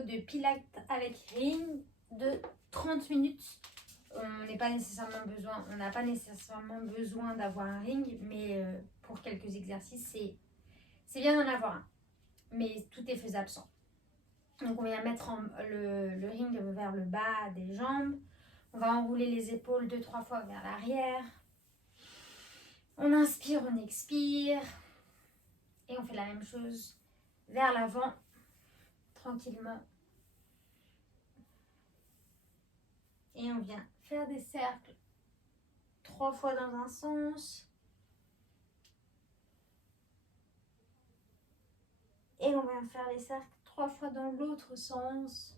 vidéo de Pilates avec ring de 30 minutes. On n'a pas nécessairement besoin d'avoir un ring, mais pour quelques exercices, c'est bien d'en avoir un. Mais tout est faisable sans. Donc on vient mettre le ring vers le bas des jambes. On va enrouler les épaules 2-3 fois vers l'arrière. On inspire, on expire. Et on fait la même chose vers l'avant, tranquillement. Et on vient faire des cercles 3 fois dans un sens. Et on vient faire les cercles 3 fois dans l'autre sens.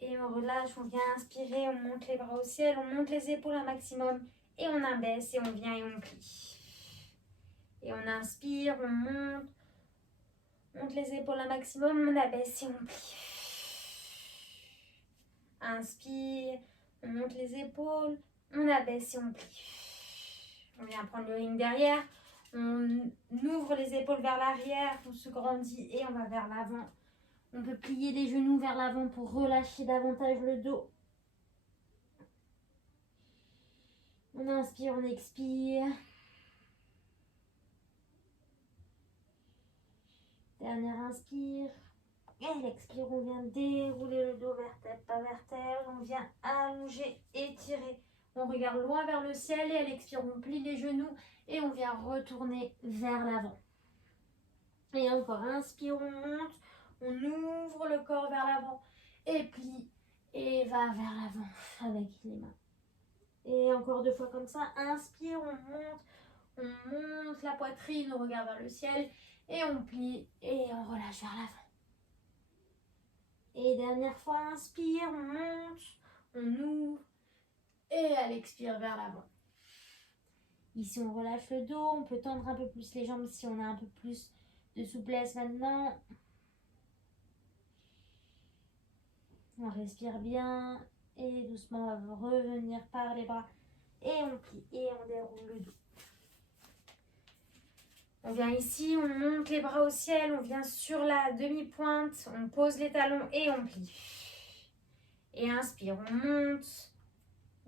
Et on relâche, on vient inspirer, on monte les bras au ciel, on monte les épaules un maximum. Et on abaisse et on vient et on plie. Et on inspire, on monte les épaules un maximum, on abaisse et on plie. Inspire, on monte les épaules, on abaisse et on plie. On vient prendre le ring derrière, on ouvre les épaules vers l'arrière, on se grandit et on va vers l'avant. On peut plier les genoux vers l'avant pour relâcher davantage le dos. On inspire, on expire. Dernière inspire. Et l'expire, on vient dérouler le dos vertèbre par vertèbre. On vient allonger, étirer. On regarde loin vers le ciel et à l'expire, on plie les genoux et on vient retourner vers l'avant. Et encore, inspire, on monte. On ouvre le corps vers l'avant et plie et va vers l'avant avec les mains. Et encore 2 fois comme ça. Inspire, on monte la poitrine, on regarde vers le ciel et on plie et on relâche vers l'avant. Et dernière fois, inspire, on monte, on ouvre et à l'expire vers l'avant. Ici, on relâche le dos, on peut tendre un peu plus les jambes si on a un peu plus de souplesse maintenant. On respire bien et doucement on va revenir par les bras et on plie et on déroule le dos. On vient ici, on monte les bras au ciel, on vient sur la demi-pointe, on pose les talons et on plie. Et inspire, on monte,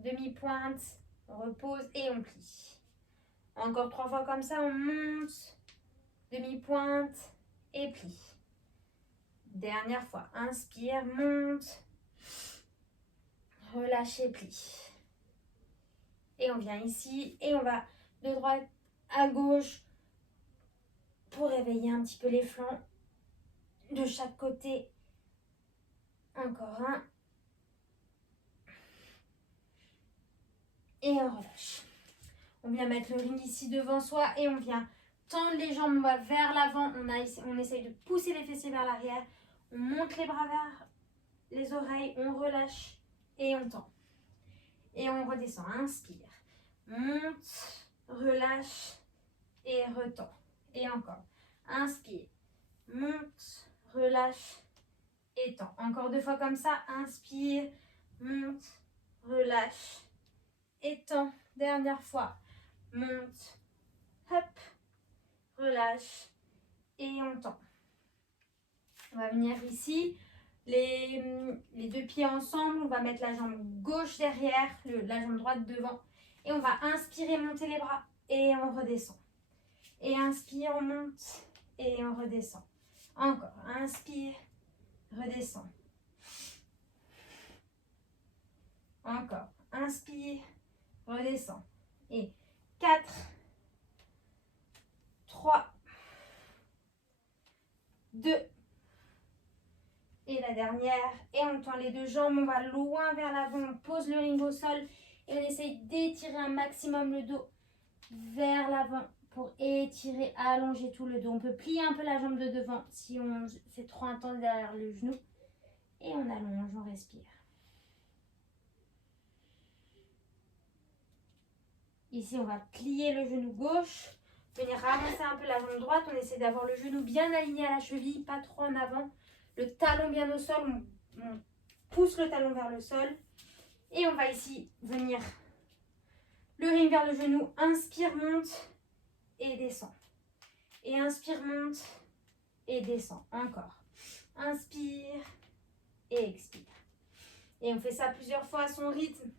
demi-pointe, on repose et on plie. Encore 3 fois comme ça, on monte, demi-pointe et plie. Dernière fois, inspire, monte, relâchez, plie. Et on vient ici et on va de droite à gauche pour réveiller un petit peu les flancs de chaque côté. Encore un. Et on relâche. On vient mettre le ring ici devant soi et on vient tendre les jambes, on va vers l'avant. On essaye de pousser les fessiers vers l'arrière. On monte les bras vers les oreilles, on relâche et on tend. Et on redescend, inspire. Monte, relâche et retend. Et encore. Inspire, monte, relâche et tend. Encore 2 fois comme ça. Inspire, monte, relâche et tend. Dernière fois. Monte, hop, relâche et on tend. On va venir ici. Les 2 pieds ensemble. On va mettre la jambe gauche derrière, la jambe droite devant. Et on va inspirer, monter les bras et on redescend. Et inspire, on monte et on redescend. Encore, inspire, redescend. Encore, inspire, redescend. Et 4, 3, 2, et la dernière. Et on tend les 2 jambes, on va loin vers l'avant, on pose le ring au sol et on essaye d'étirer un maximum le dos vers l'avant pour étirer, allonger tout le dos. On peut plier un peu la jambe de devant si c'est trop intense derrière le genou. Et on allonge, on respire. Ici, on va plier le genou gauche, venir ramasser un peu la jambe droite. On essaie d'avoir le genou bien aligné à la cheville, pas trop en avant. Le talon bien au sol, on pousse le talon vers le sol. Et on va ici venir le ring vers le genou. Inspire, monte. et descend. Et inspire, monte et descend. Encore. Inspire et expire. Et on fait ça plusieurs fois à son rythme.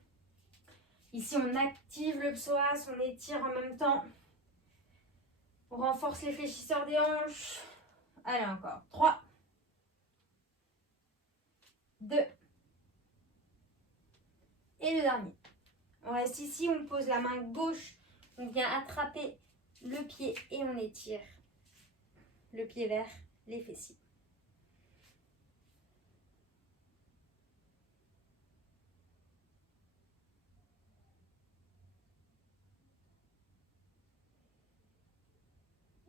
Ici, on active le psoas, on étire en même temps. On renforce les fléchisseurs des hanches. Allez, encore. 3, 2, et le dernier. On reste ici, on pose la main gauche, on vient attraper le pied et on étire le pied vers les fessiers.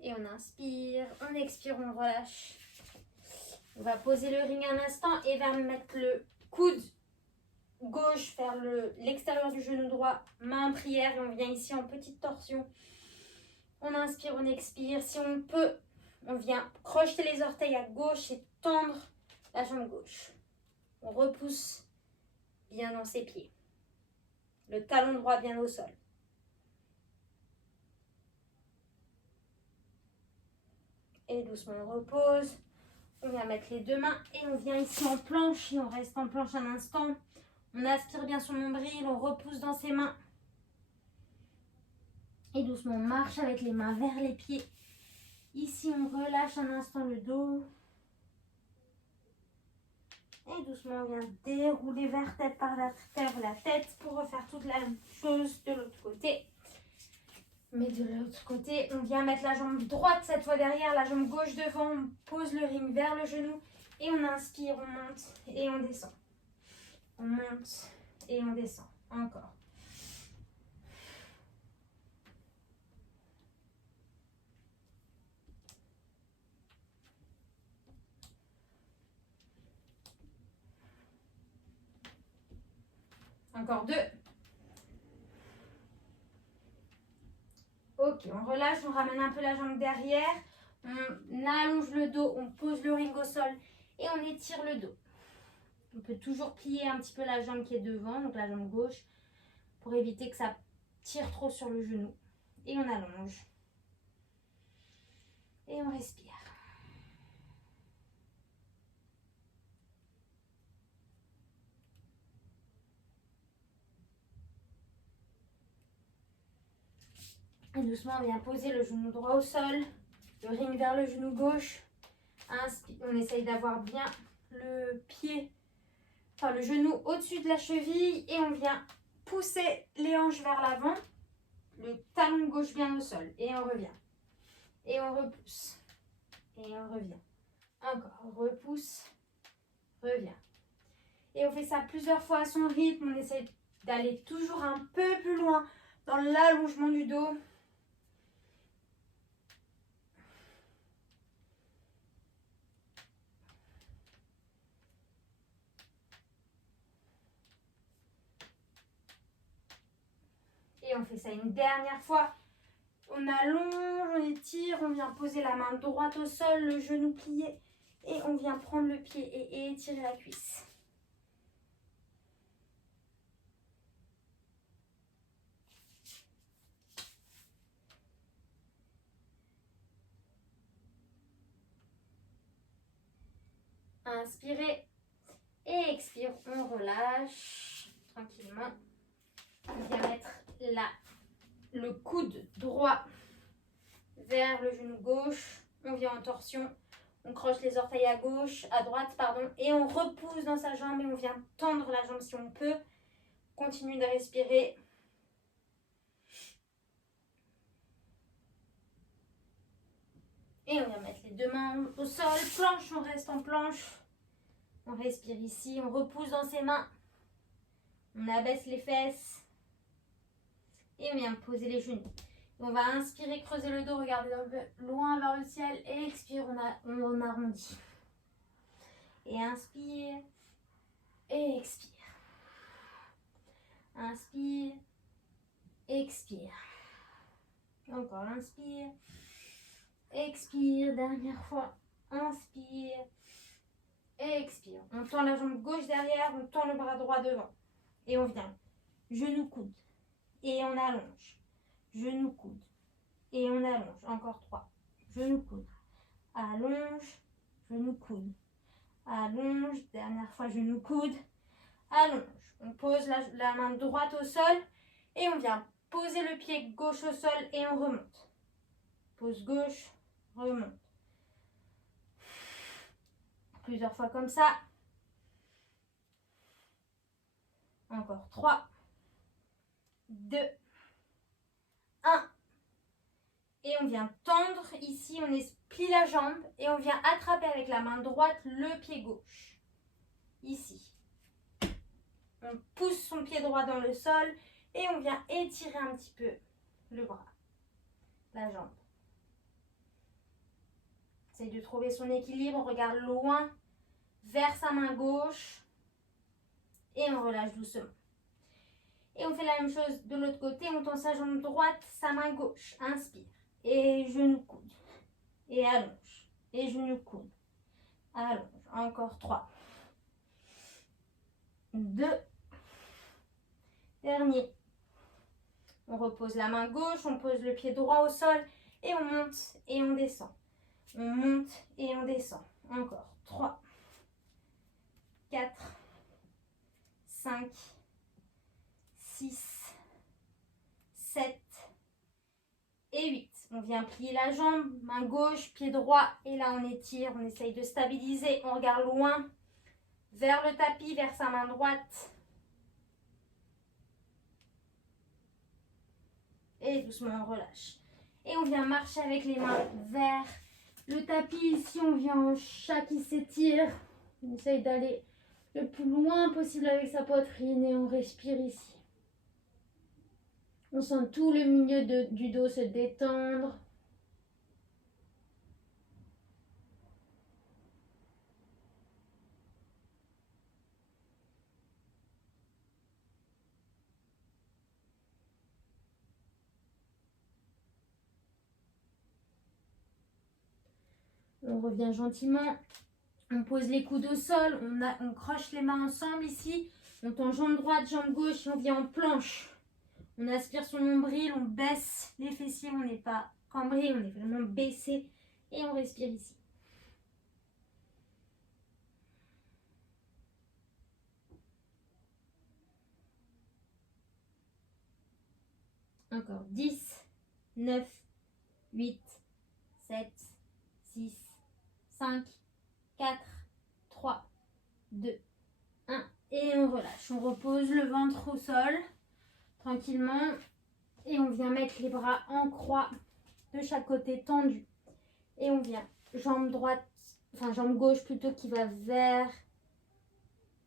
Et on inspire, on expire, on relâche. On va poser le ring un instant et va mettre le coude gauche vers l'extérieur du genou droit, main en prière et on vient ici en petite torsion. On inspire, on expire. Si on peut, on vient crocheter les orteils à gauche et tendre la jambe gauche. On repousse bien dans ses pieds. Le talon droit bien au sol. Et doucement on repose. On vient mettre les deux mains et on vient ici en planche. Et on reste en planche un instant. On aspire bien son nombril, on repousse dans ses mains. Et doucement on marche avec les mains vers les pieds. Ici on relâche un instant le dos. Et doucement on vient dérouler vertèbre par vertèbre la tête pour refaire toute la même chose de l'autre côté. Mais de l'autre côté, on vient mettre la jambe droite cette fois derrière, la jambe gauche devant, on pose le ring vers le genou et on inspire, on monte et on descend. On monte et on descend. Encore. Encore 2. Ok, on relâche, on ramène un peu la jambe derrière. On allonge le dos, on pose le ring au sol et on étire le dos. On peut toujours plier un petit peu la jambe qui est devant, donc la jambe gauche, pour éviter que ça tire trop sur le genou. Et on allonge. Et on respire. Et doucement, on vient poser le genou droit au sol, le ring vers le genou gauche. Inspire, on essaye d'avoir bien le pied, enfin le genou au-dessus de la cheville et on vient pousser les hanches vers l'avant, le talon gauche bien au sol et on revient. Et on repousse. Et on revient. Encore, on repousse, revient. Et on fait ça plusieurs fois à son rythme, on essaye d'aller toujours un peu plus loin dans l'allongement du dos. Et on fait ça une dernière fois. On allonge, on étire, on vient poser la main droite au sol, le genou plié. Et on vient prendre le pied et étirer la cuisse. Inspirez et expire, on relâche tranquillement. On vient mettre le coude droit vers le genou gauche. On vient en torsion. On croche les orteils à gauche, à droite, pardon. Et on repousse dans sa jambe et on vient tendre la jambe si on peut. Continue de respirer. Et on vient mettre les deux mains au sol. Planche, on reste en planche. On respire ici, on repousse dans ses mains. On abaisse les fesses. Et on vient poser les genoux. On va inspirer, creuser le dos, regarder loin vers le ciel. Et expire, on arrondit. Et inspire. Et expire. Inspire. Expire. Encore, inspire. Expire, dernière fois. Inspire. Expire. On tend la jambe gauche derrière, on tend le bras droit devant. Et on vient. Genou coude. Et on allonge. Genou coude. et on allonge. Encore 3. Genou, coude. Allonge, genou, coude. Allonge, dernière fois, genou, coude. Allonge. On pose la main droite au sol et on vient poser le pied gauche au sol et on remonte. Pose gauche, remonte. Plusieurs fois comme ça. Encore 3, 2, 1. Et on vient tendre ici, on plie la jambe et on vient attraper avec la main droite le pied gauche. Ici. On pousse son pied droit dans le sol et on vient étirer un petit peu le bras, la jambe. Essaye de trouver son équilibre, on regarde loin vers sa main gauche et on relâche doucement. Et on fait la même chose de l'autre côté, on tend sa jambe droite, sa main gauche. Inspire. Et genou coude. Et allonge. Et genou coude. Allonge. Encore 3. 2. Dernier. On repose la main gauche, on pose le pied droit au sol et on monte et on descend. On monte et on descend. Encore 3, 4, 5, 6, 7 et 8. On vient plier la jambe, main gauche, pied droit. Et là, on étire, on essaye de stabiliser. On regarde loin, vers le tapis, vers sa main droite. Et doucement, on relâche. Et on vient marcher avec les mains vers le tapis. Ici, on vient en chat qui s'étire. On essaye d'aller le plus loin possible avec sa poitrine et on respire ici. On sent tout le milieu du dos se détendre. On revient gentiment. On pose les coudes au sol. On croche les mains ensemble ici. On tend jambe droite, jambe gauche et on vient en planche. On aspire son nombril, on baisse les fessiers, on n'est pas cambré, on est vraiment baissé et on respire ici. Encore 10, 9, 8, 7, 6, 5, 4, 3, 2, 1 et on relâche. On repose le ventre au sol tranquillement et on vient mettre les bras en croix de chaque côté tendus et on vient jambe droite, enfin jambe gauche plutôt qui va vers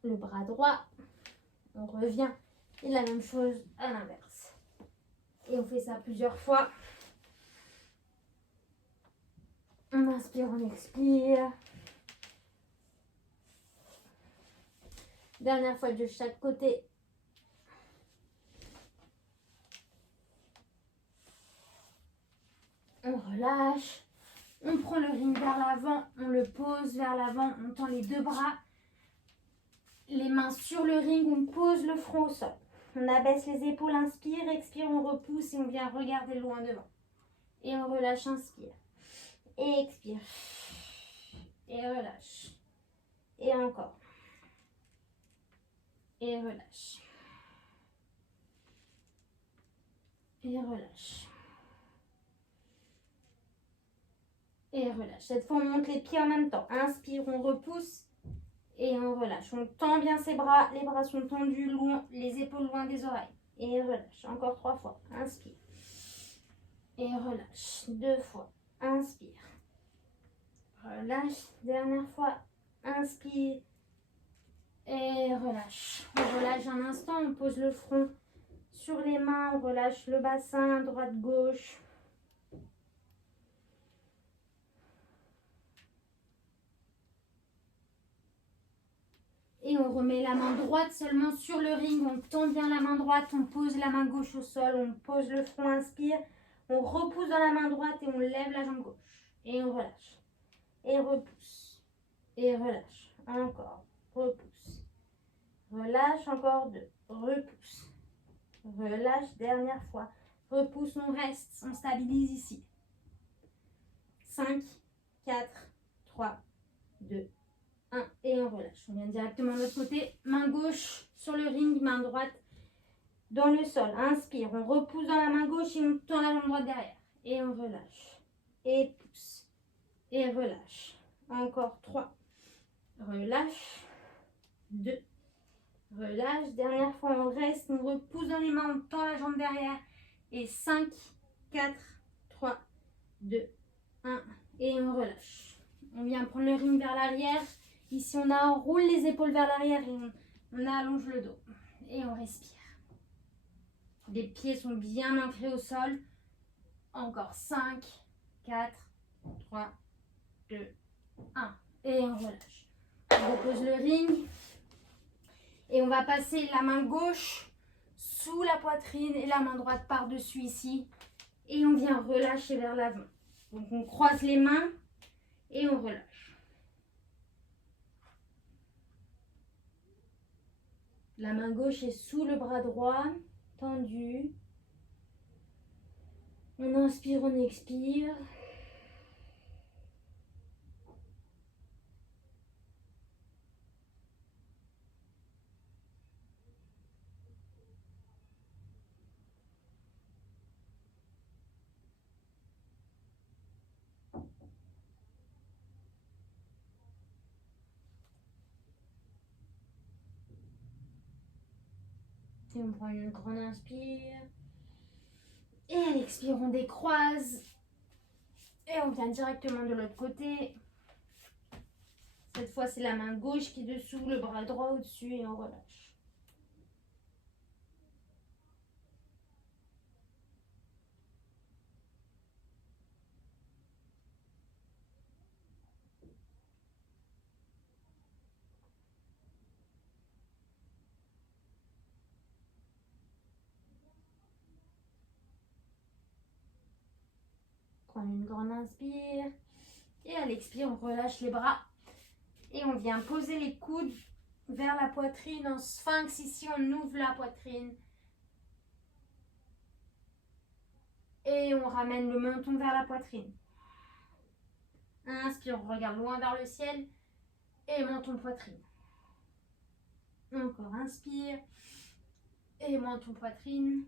le bras droit. On revient et la même chose à l'inverse et on fait ça plusieurs fois. On inspire, on expire. Dernière fois de chaque côté. On relâche. On prend le ring vers l'avant. On le pose vers l'avant. On tend les deux bras. Les mains sur le ring. On pose le front au sol. On abaisse les épaules. Inspire, expire, on repousse et on vient regarder loin devant. Et on relâche, inspire. Et expire. Et relâche. Et encore. Et relâche. Et relâche. Et relâche. Cette fois, on monte les pieds en même temps. Inspire, on repousse. Et on relâche. On tend bien ses bras. Les bras sont tendus, loin, les épaules loin des oreilles. Et relâche. Encore 3 fois. Inspire. Et relâche. 2 fois. Inspire. Relâche. Dernière fois. Inspire. Et relâche. On relâche un instant. On pose le front sur les mains. On relâche le bassin. Droite-gauche. Et on remet la main droite seulement sur le ring. On tend bien la main droite. On pose la main gauche au sol. On pose le front. Inspire. On repousse dans la main droite et on lève la jambe gauche. Et on relâche. Et repousse. Et relâche. Encore. Repousse. Relâche. Encore 2. Repousse. Relâche. Dernière fois. repousse, on reste, on stabilise ici. 5, 4, 3, 2, 1 et on relâche. On vient directement de l'autre côté. Main gauche sur le ring, main droite dans le sol. Inspire, on repousse dans la main gauche et on tend la jambe droite derrière. Et on relâche. Et pousse. Et relâche. Encore 3. Relâche. 2. Relâche. Dernière fois, on reste. On repousse dans les mains. On tend la jambe derrière. Et 5, 4, 3, 2, 1. Et on relâche. On vient prendre le ring vers l'arrière. Ici, on roule les épaules vers l'arrière et on allonge le dos. Et on respire. Les pieds sont bien ancrés au sol. Encore 5, 4, 3, 2, 1. Et on relâche. On repose le ring. Et on va passer la main gauche sous la poitrine et la main droite par-dessus ici. Et on vient relâcher vers l'avant. Donc on croise les mains et on relâche. La main gauche est sous le bras droit, tendu. On inspire, on expire. Et on prend une grande inspire. Et à l'expire, on décroise. Et on vient directement de l'autre côté. Cette fois, c'est la main gauche qui est dessous, le bras droit au-dessus et on relâche. Prendre une grande inspire. Et à l'expire, on relâche les bras. Et on vient poser les coudes vers la poitrine en sphinx. Ici, on ouvre la poitrine. Et on ramène le menton vers la poitrine. Inspire, on regarde loin vers le ciel. Et menton poitrine. Encore inspire. Et menton poitrine.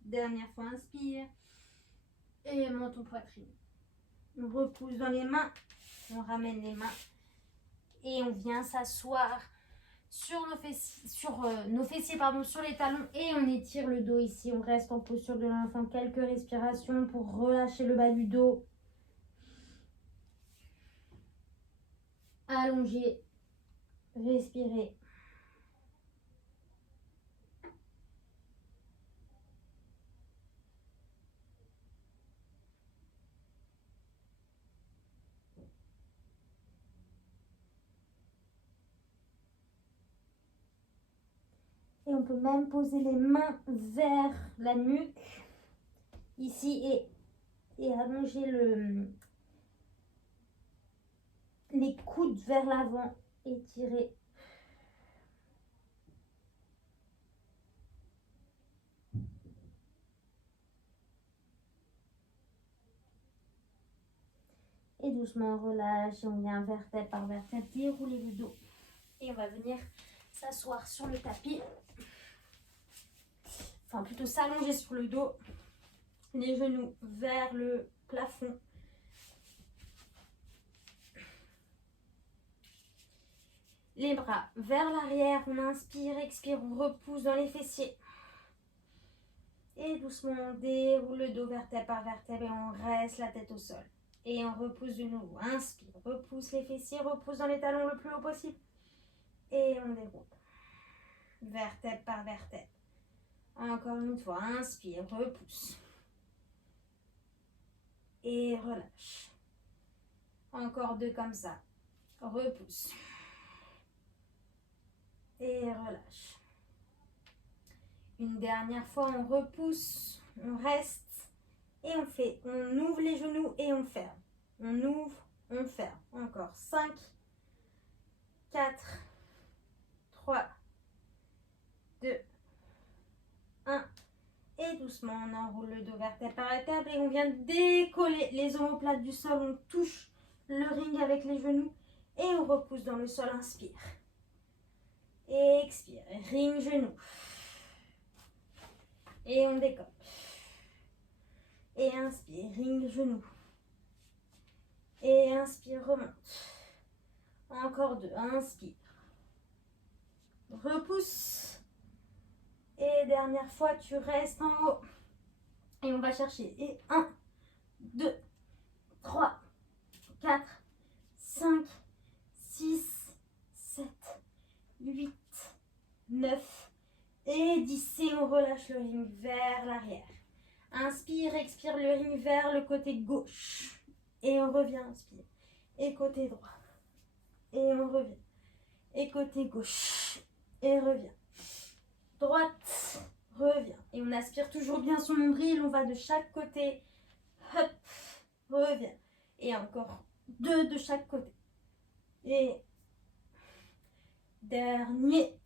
Dernière fois, inspire. Et menton poitrine. On repousse dans les mains. On ramène les mains. Et on vient s'asseoir sur nos fessiers, sur les talons. Et on étire le dos ici. On reste en posture de l'enfant. Quelques respirations pour relâcher le bas du dos. Allonger. Respirer. Et on peut même poser les mains vers la nuque, ici, et allonger les coudes vers l'avant, étirer. Et doucement on relâche, on vient vertèbre par vertèbre, dérouler le dos. Et on va venir s'asseoir sur le tapis. Enfin plutôt s'allonger sur le dos. Les genoux vers le plafond. Les bras vers l'arrière, on inspire, expire, on repousse dans les fessiers. Et doucement on déroule le dos vertèbre par vertèbre et on reste la tête au sol. Et on repousse de nouveau. Inspire, repousse les fessiers, repousse dans les talons le plus haut possible. Et on déroule. Vertèbre par vertèbre. Encore une fois, inspire, repousse. Et relâche. Encore deux comme ça. Repousse. Et relâche. Une dernière fois, on repousse, on reste. Et on ouvre les genoux et on ferme. On ouvre, on ferme. Encore 5, 4, 3, 2, 1. Et doucement, on enroule le dos vertèbre par la table et on vient décoller les omoplates du sol. On touche le ring avec les genoux et on repousse dans le sol. Inspire. Expire. Ring, genou. Et on décolle. Et inspire. Ring, genou. Et inspire, remonte. Encore 2. Inspire. Repousse. Et dernière fois, tu restes en haut. Et on va chercher. Et 1, 2, 3, 4, 5, 6, 7, 8, 9 et 10. Et on relâche le ring vers l'arrière. Inspire, expire le ring vers le côté gauche. Et on revient, inspire. Et côté droit. Et on revient. Et côté gauche. Et revient. Droite, revient. Et on aspire toujours bien son nombril. On va de chaque côté. Hop, revient. Et encore 2 de chaque côté. Et dernier.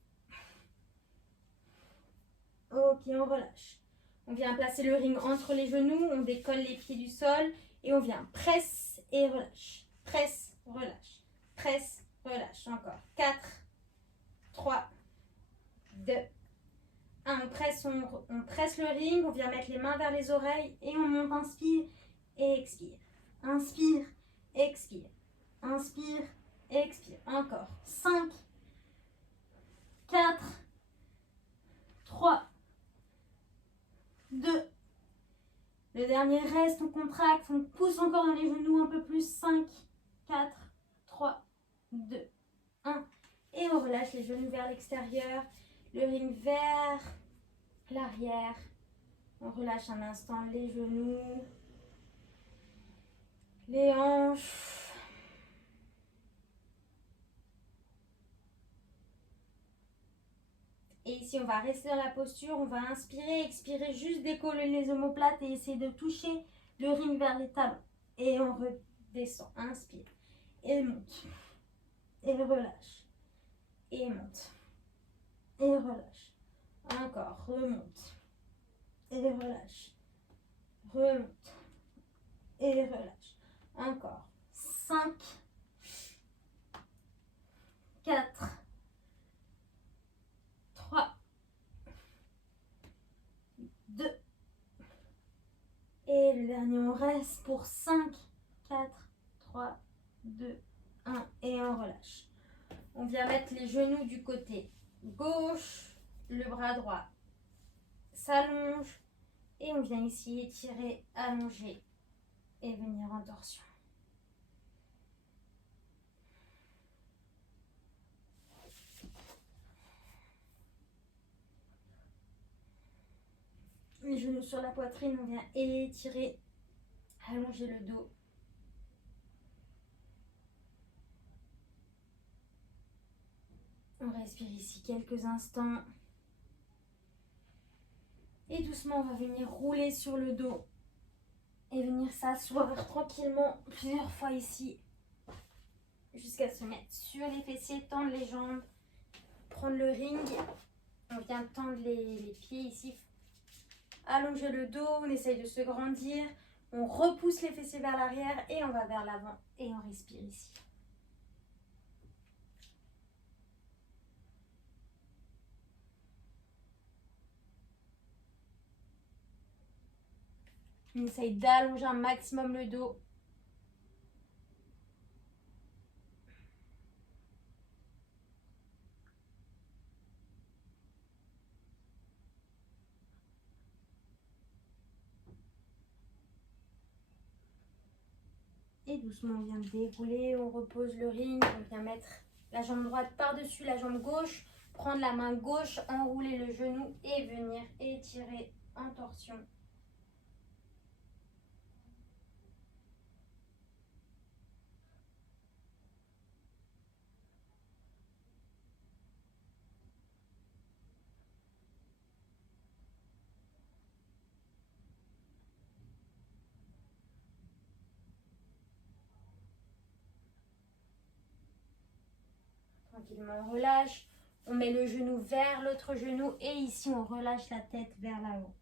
Ok, on relâche. On vient placer le ring entre les genoux. On décolle les pieds du sol. Et on vient presse et relâche. Presse, relâche. Presse, relâche. Encore 4, 3, 2, 1. On presse le ring. On vient mettre les mains vers les oreilles. Et on monte. Inspire et expire. Inspire, expire. Inspire, expire. Encore 5, 4, 3, 2. Le dernier reste, on contracte, on pousse encore dans les genoux un peu plus. 5, 4, 3, 2, 1. Et on relâche les genoux vers l'extérieur, le ring vers l'arrière. On relâche un instant les genoux, les hanches. Et ici, on va rester dans la posture, on va inspirer, expirer, juste décoller les omoplates et essayer de toucher le ring vers les talons. Et on redescend, inspire, et monte, et relâche, et monte, et relâche. Encore, remonte, et relâche, remonte, et relâche. Encore, 5, 4, 3, 2, et le dernier, on reste pour 5, 4, 3, 2, 1, et on relâche. On vient mettre les genoux du côté gauche, le bras droit s'allonge, et on vient ici étirer, allonger, et venir en torsion. Les genoux sur la poitrine, on vient étirer, allonger le dos. On respire ici quelques instants. Et doucement, on va venir rouler sur le dos et venir s'asseoir tranquillement plusieurs fois ici jusqu'à se mettre sur les fessiers, tendre les jambes, prendre le ring. On vient tendre les pieds ici, allonger le dos, on essaye de se grandir. On repousse les fessiers vers l'arrière et on va vers l'avant et on respire ici. On essaye d'allonger un maximum le dos. Et doucement, on vient dérouler, on repose le ring, on vient mettre la jambe droite par-dessus la jambe gauche, prendre la main gauche, enrouler le genou et venir étirer en torsion. Tranquillement, on relâche. On met le genou vers l'autre genou et ici, on relâche la tête vers l'avant.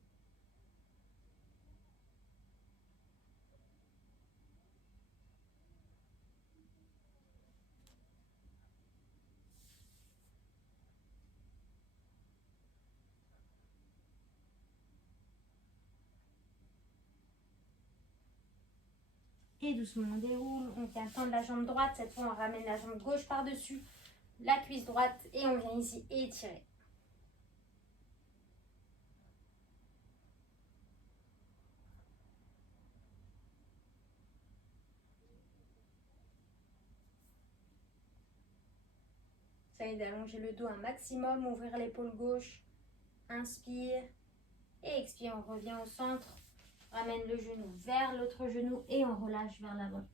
Et doucement, on déroule. On vient tendre la jambe droite. Cette fois, on ramène la jambe gauche par-dessus la cuisse droite. Et on vient ici étirer. Essayez d'allonger le dos un maximum, ouvrir l'épaule gauche. Inspire. Et expire, on revient au centre. Ramène le genou vers l'autre genou et on relâche vers l'avant.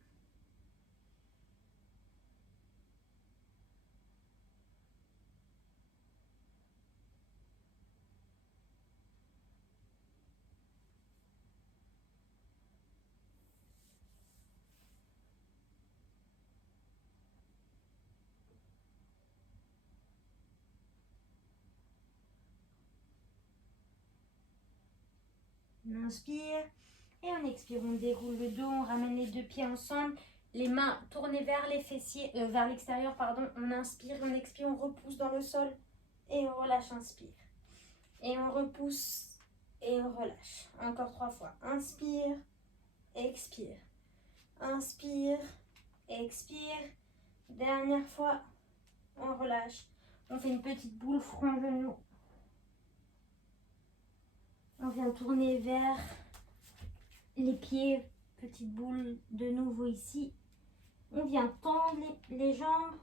On inspire et on expire, on déroule le dos, on ramène les deux pieds ensemble, les mains tournées vers les fessiers, vers l'extérieur, pardon. On inspire, on expire, on repousse dans le sol et on relâche, inspire. Et on repousse et on relâche. Encore 3 fois. Inspire, expire. Inspire, expire. Dernière fois, on relâche. On fait une petite boule front-genou. On vient tourner vers les pieds, petite boule de nouveau ici. On vient tendre les jambes.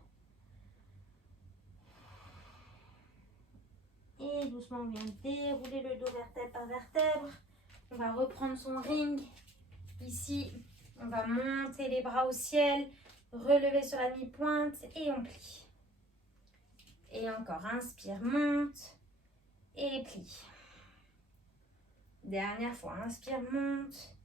Et doucement, on vient dérouler le dos vertèbre par vertèbre. On va reprendre son ring. Ici, on va monter les bras au ciel, relever sur la mi-pointe et on plie. Et encore, inspire, monte et plie. Dernière fois, inspire, monte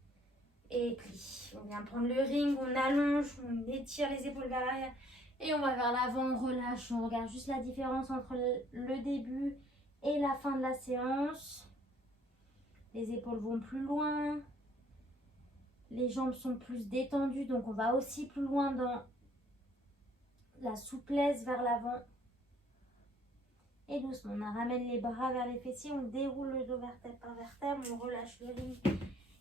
et plie. On vient prendre le ring, on allonge, on étire les épaules vers l'arrière et on va vers l'avant, on relâche. On regarde juste la différence entre le début et la fin de la séance. Les épaules vont plus loin. Les jambes sont plus détendues, donc on va aussi plus loin dans la souplesse vers l'avant. Et doucement, on ramène les bras vers les fessiers, on déroule le dos vertèbre par vertèbre, on relâche le ring.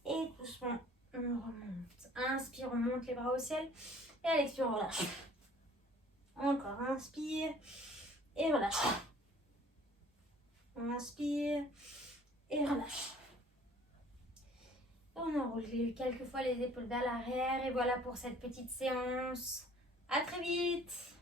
Et doucement, on remonte. Inspire, on monte les bras au ciel. Et à l'expire, on relâche. Encore, inspire et relâche. On inspire et relâche. On enroule quelques fois les épaules vers l'arrière. Et voilà pour cette petite séance. À très vite!